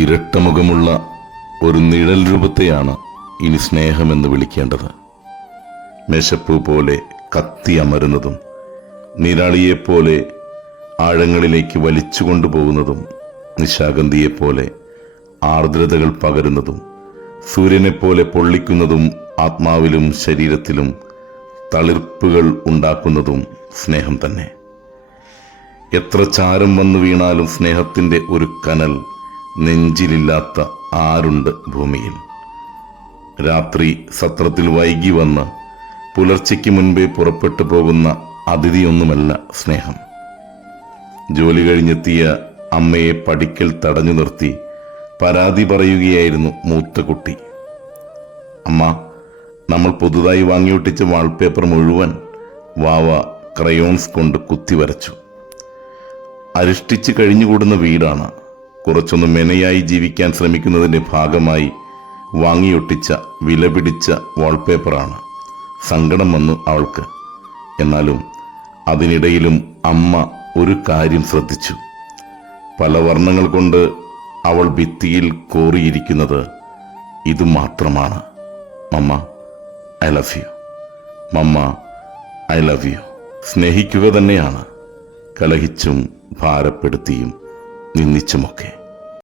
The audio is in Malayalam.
ഇരട്ടമുഖമുള്ള ഒരു നിഴൽ രൂപത്തെയാണ് ഇനി സ്നേഹമെന്ന് വിളിക്കേണ്ടത്. മേശപ്പൂ പോലെ കത്തി അമരുന്നതും നീരാളിയെപ്പോലെ ആഴങ്ങളിലേക്ക് വലിച്ചുകൊണ്ടുപോകുന്നതും നിശാഗന്ധിയെപ്പോലെ ആർദ്രതകൾ പകരുന്നതും സൂര്യനെപ്പോലെ പൊള്ളിക്കുന്നതും ആത്മാവിലും ശരീരത്തിലും തളിർപ്പുകൾ ഉണ്ടാക്കുന്നതും സ്നേഹം തന്നെ. എത്ര ചാരം വന്നു വീണാലും സ്നേഹത്തിൻ്റെ ഒരു കനൽ നെഞ്ചിലില്ലാത്ത ആരുണ്ട് ഭൂമിയിൽ? രാത്രി സത്രത്തിൽ വൈകി വന്ന് പുലർച്ചയ്ക്ക് മുൻപേ പുറപ്പെട്ടു പോകുന്ന അതിഥിയൊന്നുമല്ല സ്നേഹം. ജോലി കഴിഞ്ഞെത്തിയ അമ്മയെ പടിക്കൽ തടഞ്ഞു നിർത്തി പരാതി പറയുകയായിരുന്നു മൂത്ത കുട്ടി. അമ്മ, നമ്മൾ പുതുതായി വാങ്ങിയൊട്ടിച്ച വാൾപേപ്പർ മുഴുവൻ വാവ ക്രയോൺസ് കൊണ്ട് കുത്തി വരച്ചു. അരിഷ്ടിച്ച് കഴിഞ്ഞുകൂടുന്ന വീടാണ്. കുറച്ചൊന്ന് മെനയായി ജീവിക്കാൻ ശ്രമിക്കുന്നതിൻ്റെ ഭാഗമായി വാങ്ങിയൊട്ടിച്ച വിലപിടിച്ച വാൾപേപ്പറാണ്. സങ്കടം വന്നു അവൾക്ക്. എന്നാലും അതിനിടയിലും അമ്മ ഒരു കാര്യം ശ്രദ്ധിച്ചു. പല വർണ്ണങ്ങൾ കൊണ്ട് അവൾ ഭിത്തിയിൽ കോറിയിരിക്കുന്നത് ഇത് മാത്രമാണ്: mamma, I love you. Mamma, I love you. സ്നേഹിക്കുക തന്നെയാണ്, കലഹിച്ചും ഭാരപ്പെടുത്തിയും നിന്ദിച്ചുമൊക്കെ.